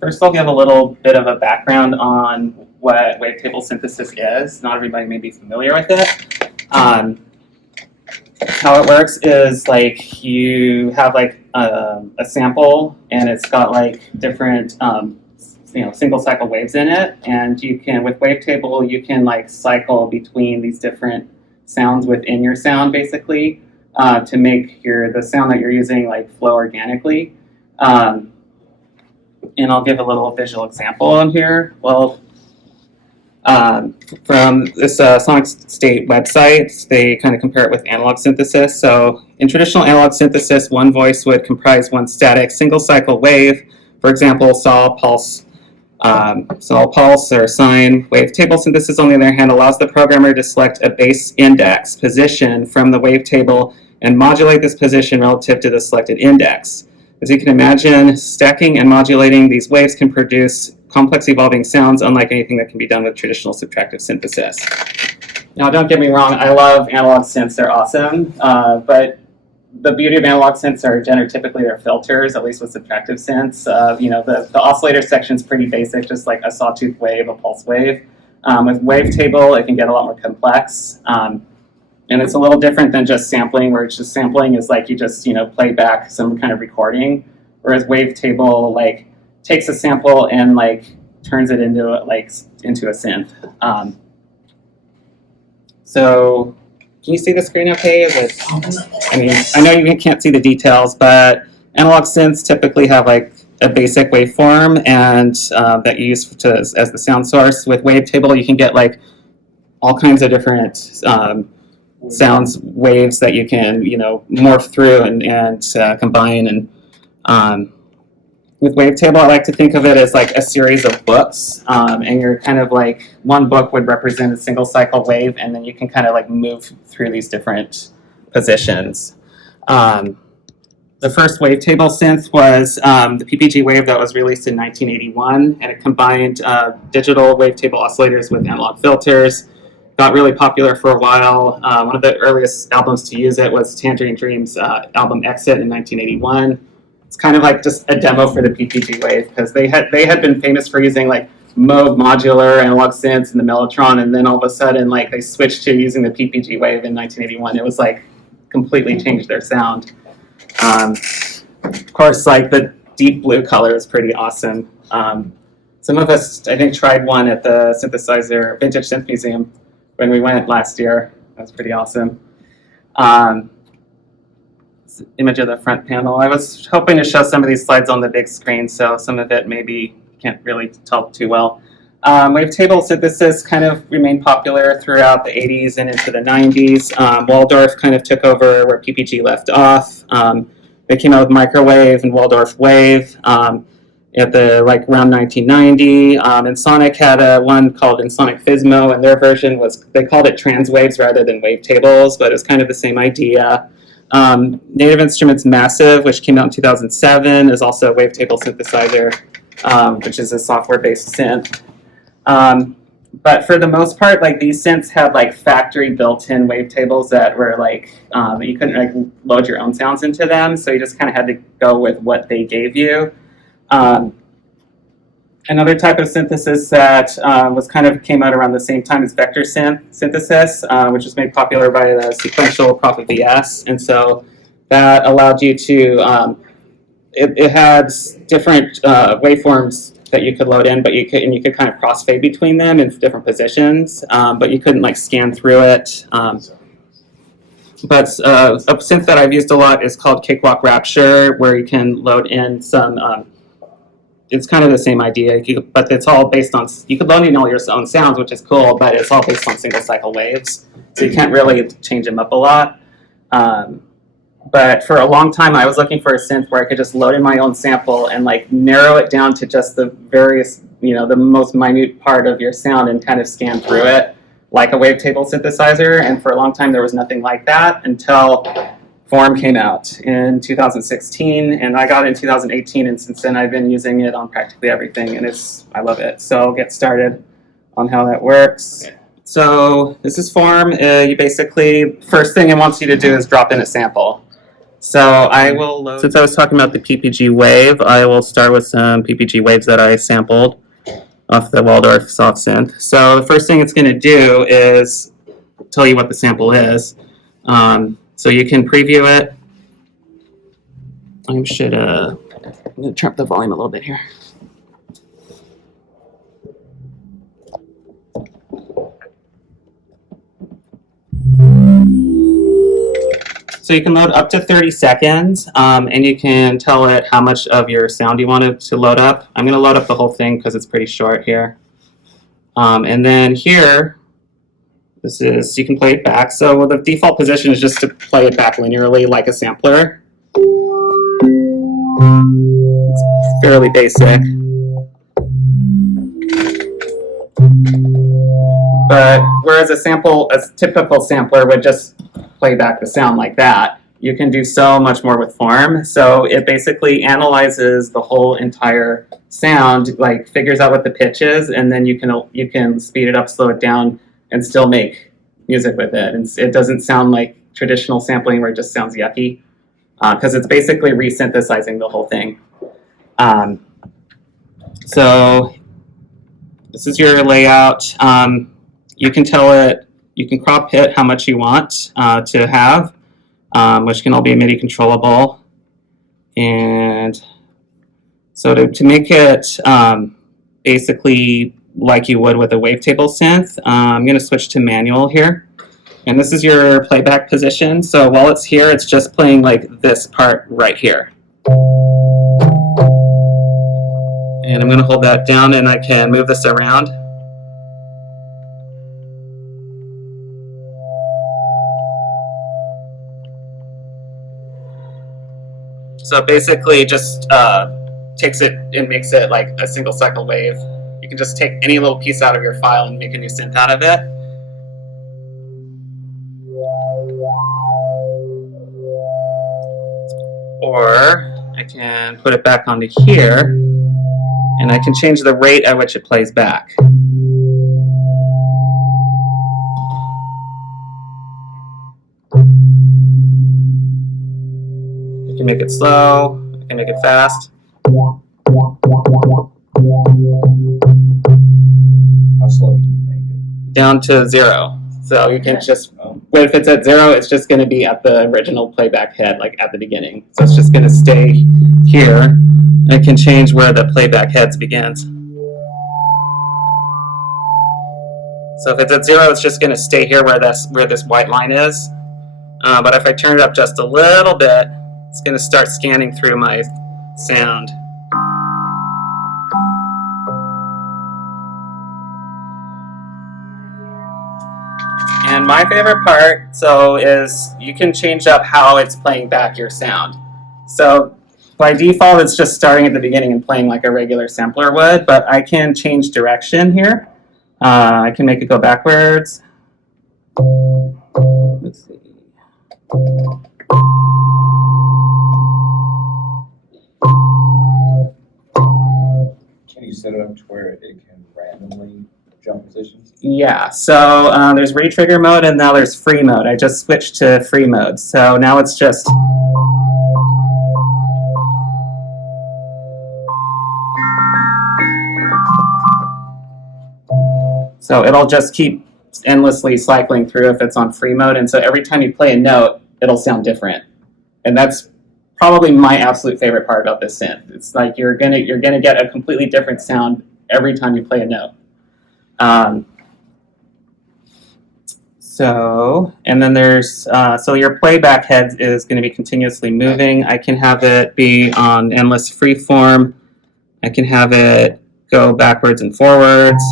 First I'll give a little bit of a background on what wavetable synthesis is. Not everybody may be familiar with it. How it works is like you have like a sample and it's got like different single cycle waves in it, and you can, with Wavetable, you can like cycle between these different sounds within your sound basically to make the sound that you're using like flow organically. And I'll give a little visual example on here. Well, from this Sonic State website, they kind of compare it with analog synthesis. So in traditional analog synthesis, one voice would comprise one static single cycle wave, for example, saw, pulse, or sine. Wavetable synthesis, on the other hand, allows the programmer to select a base index position from the wavetable and modulate this position relative to the selected index. As you can imagine, stacking and modulating these waves can produce complex evolving sounds unlike anything that can be done with traditional subtractive synthesis. Now, don't get me wrong, I love analog synths, they're awesome, but the beauty of analog synths are typically they're filters, at least with subtractive synths. The oscillator section is pretty basic, just like a sawtooth wave, a pulse wave. With Wavetable, it can get a lot more complex. And it's a little different than just sampling, where it's just sampling is like you just play back some kind of recording, whereas Wavetable like takes a sample and like turns it into a synth. So can you see the screen okay? I know you can't see the details, but analog synths typically have like a basic waveform and that you use as the sound source. With Wavetable, you can get like all kinds of different sounds, waves that you can morph through and combine. And with Wavetable, I like to think of it as like a series of books, and you're kind of like, one book would represent a single cycle wave, and then you can kind of like move through these different positions. The first Wavetable synth was the PPG Wave that was released in 1981, and it combined digital Wavetable oscillators with analog filters. Got really popular for a while. One of the earliest albums to use it was Tangerine Dream's album Exit in 1981. It's kind of like just a demo for the PPG Wave, because they had been famous for using like Moog modular analog synths and the Mellotron, and then all of a sudden like they switched to using the PPG Wave in 1981. It was like completely changed their sound. Of course, like the deep blue color is pretty awesome. Some of us, I think, tried one at the Vintage Synth Museum when we went last year. That was pretty awesome. Image of the front panel. I was hoping to show some of these slides on the big screen, so some of it maybe can't really tell too well. Wavetable synthesis kind of remained popular throughout the 80s and into the 90s. Waldorf kind of took over where PPG left off. They came out with microwave and Waldorf wave at around 1990. And Sonic had one called Ensoniq Fismo, and their version they called it transwaves rather than wavetables, but it was kind of the same idea. Native Instruments Massive, which came out in 2007, is also a wavetable synthesizer, which is a software-based synth. But for the most part, like these synths had like factory built-in wavetables that were like you couldn't like load your own sounds into them, so you just kind of had to go with what they gave you. Another type of synthesis that came out around the same time as vector synthesis, which was made popular by the sequential Prophet VS, and so that allowed you to it had different waveforms that you could load in, but you could kind of crossfade between them in different positions, but you couldn't like scan through it. But a synth that I've used a lot is called Cakewalk Rapture, where you can load in some. It's kind of the same idea, but it's all based on, you could load in all your own sounds, which is cool, but it's all based on single cycle waves, so you can't really change them up a lot. But for a long time, I was looking for a synth where I could just load in my own sample and like narrow it down to just the various, the most minute part of your sound and kind of scan through it like a wavetable synthesizer. And for a long time, there was nothing like that until FORM came out in 2016, and I got it in 2018, and since then I've been using it on practically everything, and I love it. So I'll get started on how that works. Okay. So this is FORM. You basically, first thing it wants you to do is drop in a sample. So I will load, since I was talking about the PPG Wave, I will start with some PPG Waves that I sampled off the Waldorf soft synth. So the first thing it's going to do is tell you what the sample is. So you can preview it. I should, I'm going to turn up the volume a little bit here. So you can load up to 30 seconds, and you can tell it how much of your sound you want it to load up. I'm going to load up the whole thing because it's pretty short here. And then here, this is, you can play it back. So the default position is just to play it back linearly like a sampler. It's fairly basic. But whereas a typical sampler would just play back the sound like that, you can do so much more with Form. So it basically analyzes the whole entire sound, like figures out what the pitch is, and then you can speed it up, slow it down, and still make music with it. And it doesn't sound like traditional sampling where it just sounds yucky, because it's basically resynthesizing the whole thing. So this is your layout. You can tell it, you can crop it how much you want to have, which can all be MIDI controllable. And so to make it basically like you would with a Wavetable synth, I'm going to switch to manual here. And this is your playback position. So while it's here, it's just playing like this part right here. And I'm going to hold that down and I can move this around. So basically just takes it and makes it like a single cycle wave. You can just take any little piece out of your file and make a new synth out of it. Or I can put it back onto here and I can change the rate at which it plays back. I can make it slow, I can make it fast. How slow can you make it? Down to 0. So you can just, if it's at 0, it's just going to be at the original playback head, like at the beginning. So it's just going to stay here. I can change where the playback heads begins. So if it's at 0, it's just going to stay here where this white line is. But if I turn it up just a little bit, it's going to start scanning through my sound. And my favorite part, is you can change up how it's playing back your sound. So by default, it's just starting at the beginning and playing like a regular sampler would, but I can change direction here. I can make it go backwards. Let's see. Can you set it up to where it can randomly jump positions? Yeah, so there's retrigger mode and now there's free mode. I just switched to free mode. So now it's just... So it'll just keep endlessly cycling through if it's on free mode. And so every time you play a note, it'll sound different. And that's probably my absolute favorite part about this synth. It's like you're gonna get a completely different sound every time you play a note. And then there's, so your playback head is going to be continuously moving. I can have it be on endless freeform. I can have it go backwards and forwards.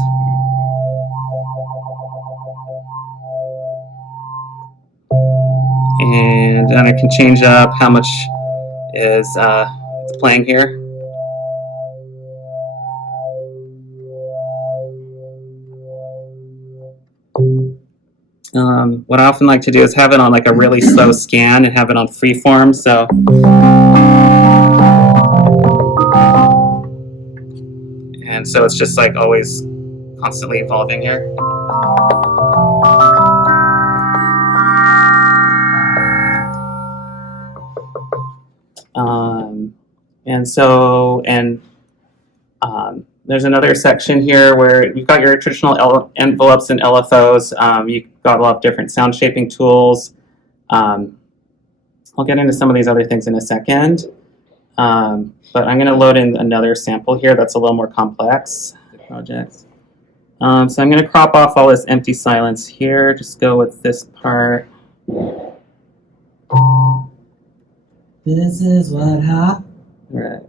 And then I can change up how much is it's playing here. What I often like to do is have it on like a really slow scan and have it on freeform. So it's just like always constantly evolving here. And so, there's another section here where you've got your traditional envelopes and LFOs. You've got a lot of different sound shaping tools. I'll get into some of these other things in a second. But I'm going to load in another sample here that's a little more complex. Projects. So I'm going to crop off all this empty silence here. Just go with this part. This is what happened. Right.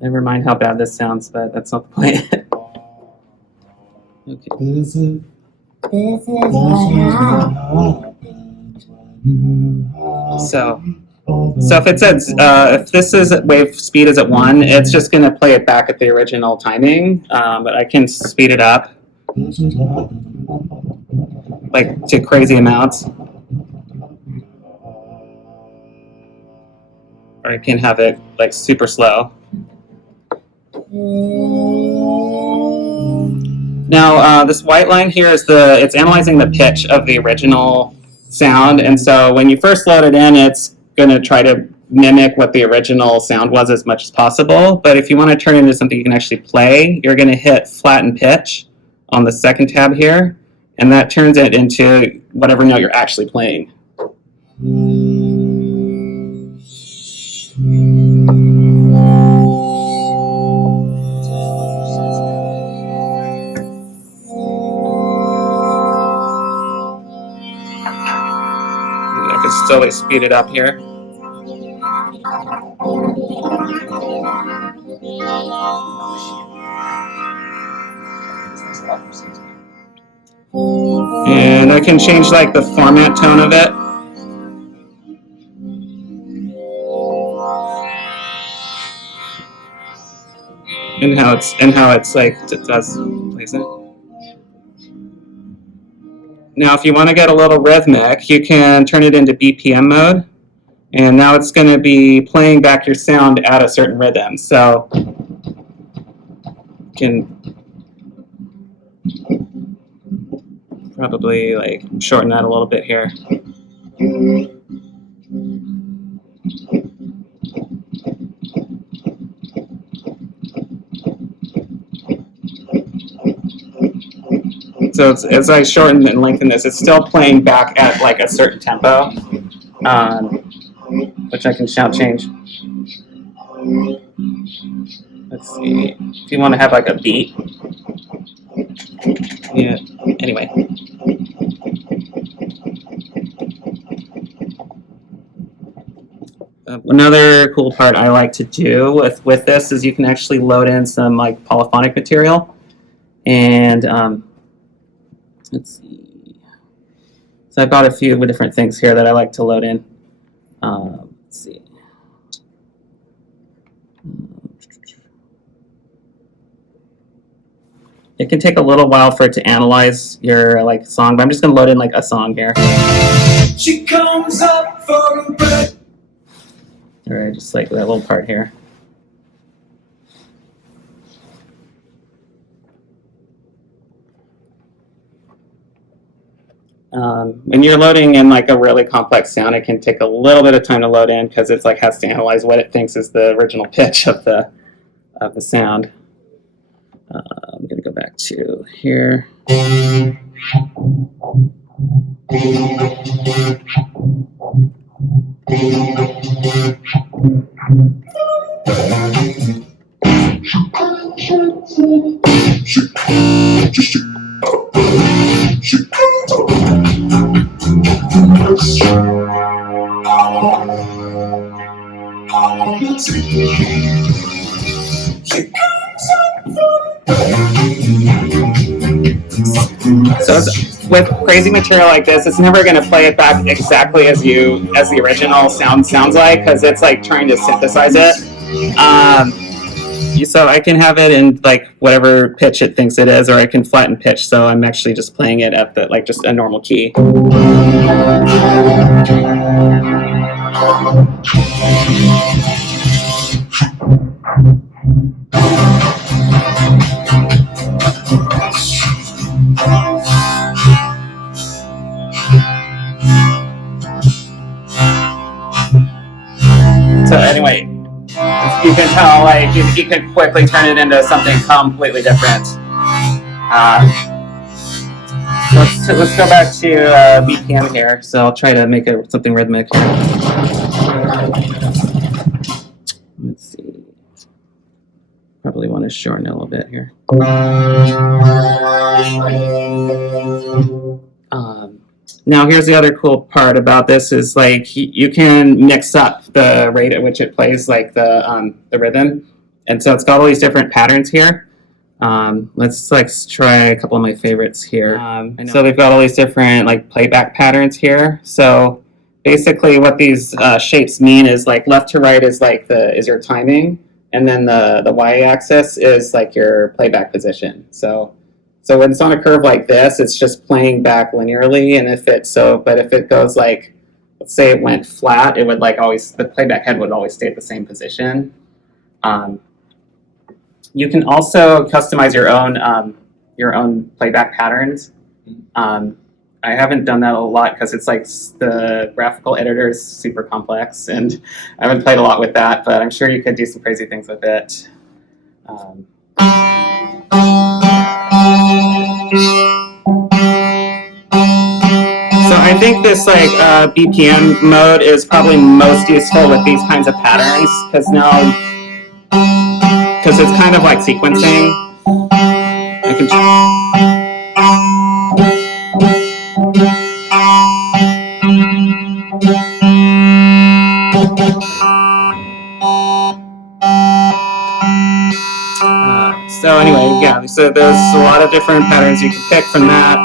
Never mind how bad this sounds, but that's not the point. Okay. This is what happens. So if it's at if this is wave speed is at 1, it's just going to play it back at the original timing. But I can speed it up like to crazy amounts, or I can have it like super slow. Now this white line here is it's analyzing the pitch of the original sound, and so when you first load it in, it's going to try to mimic what the original sound was as much as possible. But if you want to turn it into something you can actually play, you're going to hit flatten pitch on the second tab here, and that turns it into whatever note you're actually playing. Slowly speed it up here. And I can change like the format tone of it. And how it's like it does plays it. Now, if you want to get a little rhythmic, you can turn it into BPM mode, and now it's going to be playing back your sound at a certain rhythm. So you can probably like shorten that a little bit here. So as I shorten and lengthen this, it's still playing back at like a certain tempo, which I can change. Let's see, if you want to have like a beat. Yeah, anyway. Another cool part I like to do with this is you can actually load in some like polyphonic material. And let's see. So I've got a few different things here that I like to load in. Let's see. It can take a little while for it to analyze your like song, but I'm just gonna load in like a song here. She comes up for a break. All right, just like that little part here. When you're loading in like a really complex sound, it can take a little bit of time to load in because it's like has to analyze what it thinks is the original pitch of the sound. I'm gonna go back to here. So with crazy material like this, it's never going to play it back exactly as the original sounds like, because it's like trying to synthesize it. So I can have it in like whatever pitch it thinks it is, or I can flatten pitch. So I'm actually just playing it at the like just a normal key. you can tell, like, you can quickly turn it into something completely different. Let's go back to BPM here. So I'll try to make it something rhythmic. Let's see. Probably want to shorten it a little bit here. Now here's the other cool part about this is like you can mix up the rate at which it plays like the rhythm, and so it's got all these different patterns here. Let's like try a couple of my favorites here. So they've got all these different like playback patterns here. So basically what these shapes mean is like left to right is like is your timing, and then the y-axis is like your playback position. So when it's on a curve like this, it's just playing back linearly, and if it goes like, let's say it went flat, it would like always, the playback head would always stay at the same position. You can also customize your own playback patterns. I haven't done that a lot because it's like the graphical editor is super complex, and I haven't played a lot with that, but I'm sure you could do some crazy things with it. So I think this like BPM mode is probably most useful with these kinds of patterns because it's kind of like sequencing. I can so anyway, yeah, so there's a lot of different patterns you can pick from that.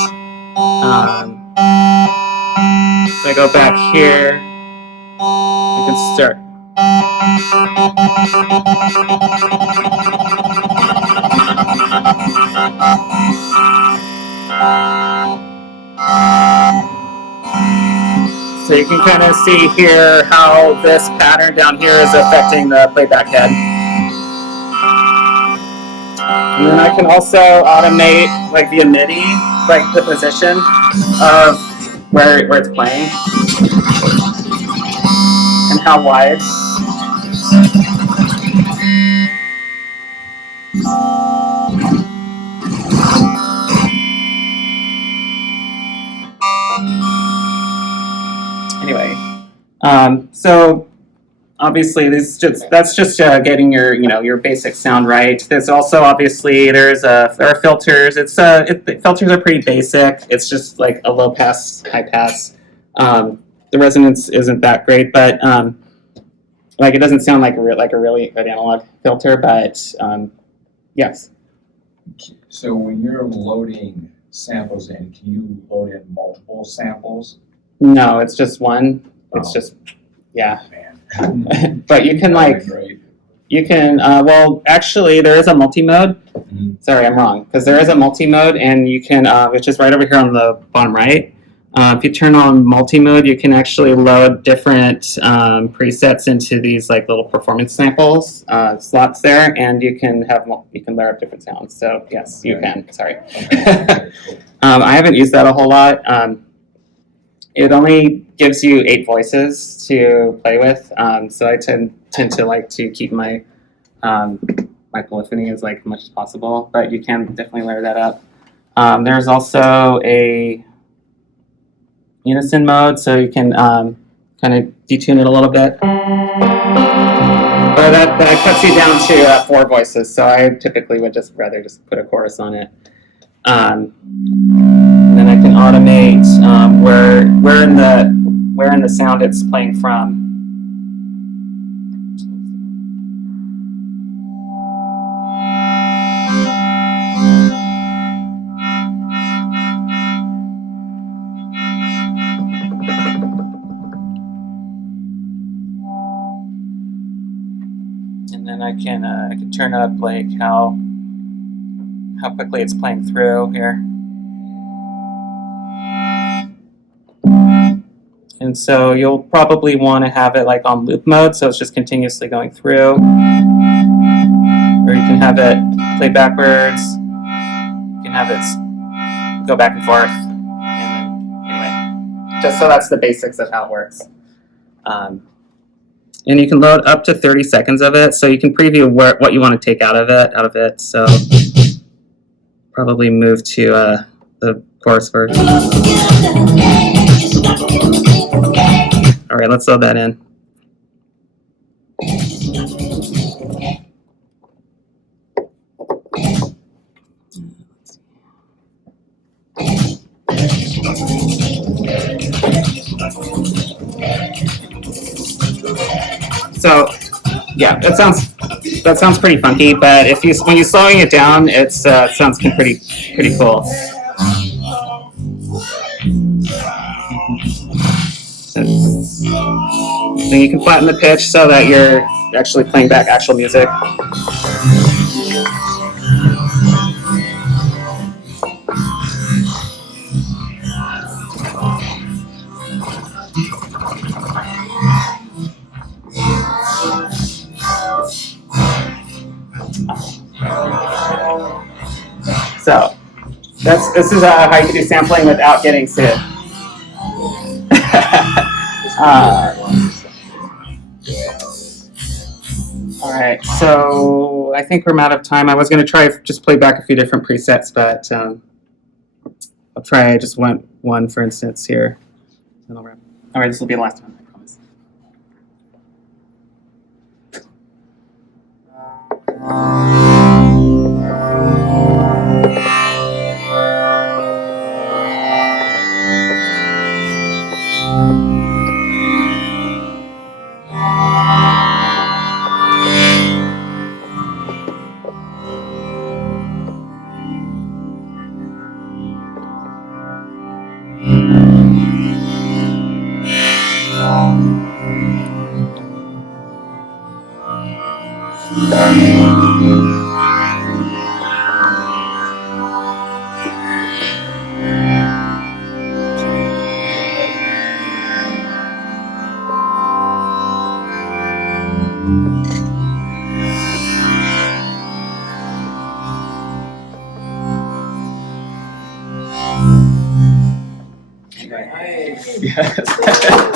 If I go back here, I can start. So you can kind of see here how this pattern down here is affecting the playback head. And then I can also automate like the MIDI, like the position of where it's playing and how wide. Anyway, so obviously that's just getting your basic sound right. There's also obviously there are filters. Filters are pretty basic. It's just like a low pass, high pass. The resonance isn't that great, but like it doesn't sound like a really good analog filter. But yes. So when you're loading samples in, can you load in multiple samples? No, it's just one. It's just yeah. Man. But you can well actually there is a multi-mode. Mm-hmm. Sorry, I'm wrong, because there is a multi-mode, and you can which is right over here on the bottom right. If you turn on multi-mode, you can actually load different presets into these like little performance samples slots there, and you can layer up different sounds. So yes, okay. You can. Sorry. Okay. I haven't used that a whole lot. It only gives you 8 voices to play with, so I tend to like to keep my my polyphony as like much as possible, but you can definitely layer that up. There's also a unison mode, so you can kind of detune it a little bit. But that cuts you down to 4 voices, so I typically would just rather put a chorus on it. And then I can automate where in the sound it's playing from. And then I can turn up like how quickly it's playing through here. And so you'll probably want to have it like on loop mode, so it's just continuously going through. Or you can have it play backwards. You can have it go back and forth. And then, anyway, just so that's the basics of how it works. and you can load up to 30 seconds of it, so you can preview what you want to take out of it. So probably move to the chorus version. All right, let's load that in. So, yeah, that sounds pretty funky. But when you're slowing it down, it sounds pretty cool. Then you can flatten the pitch so that you're actually playing back actual music. So this is how you can do sampling without getting synth. All right, so I think we're out of time. I was going to try just play back a few different presets, but I'll try just one for instance here. All right, this will be the last one, I promise. Yes.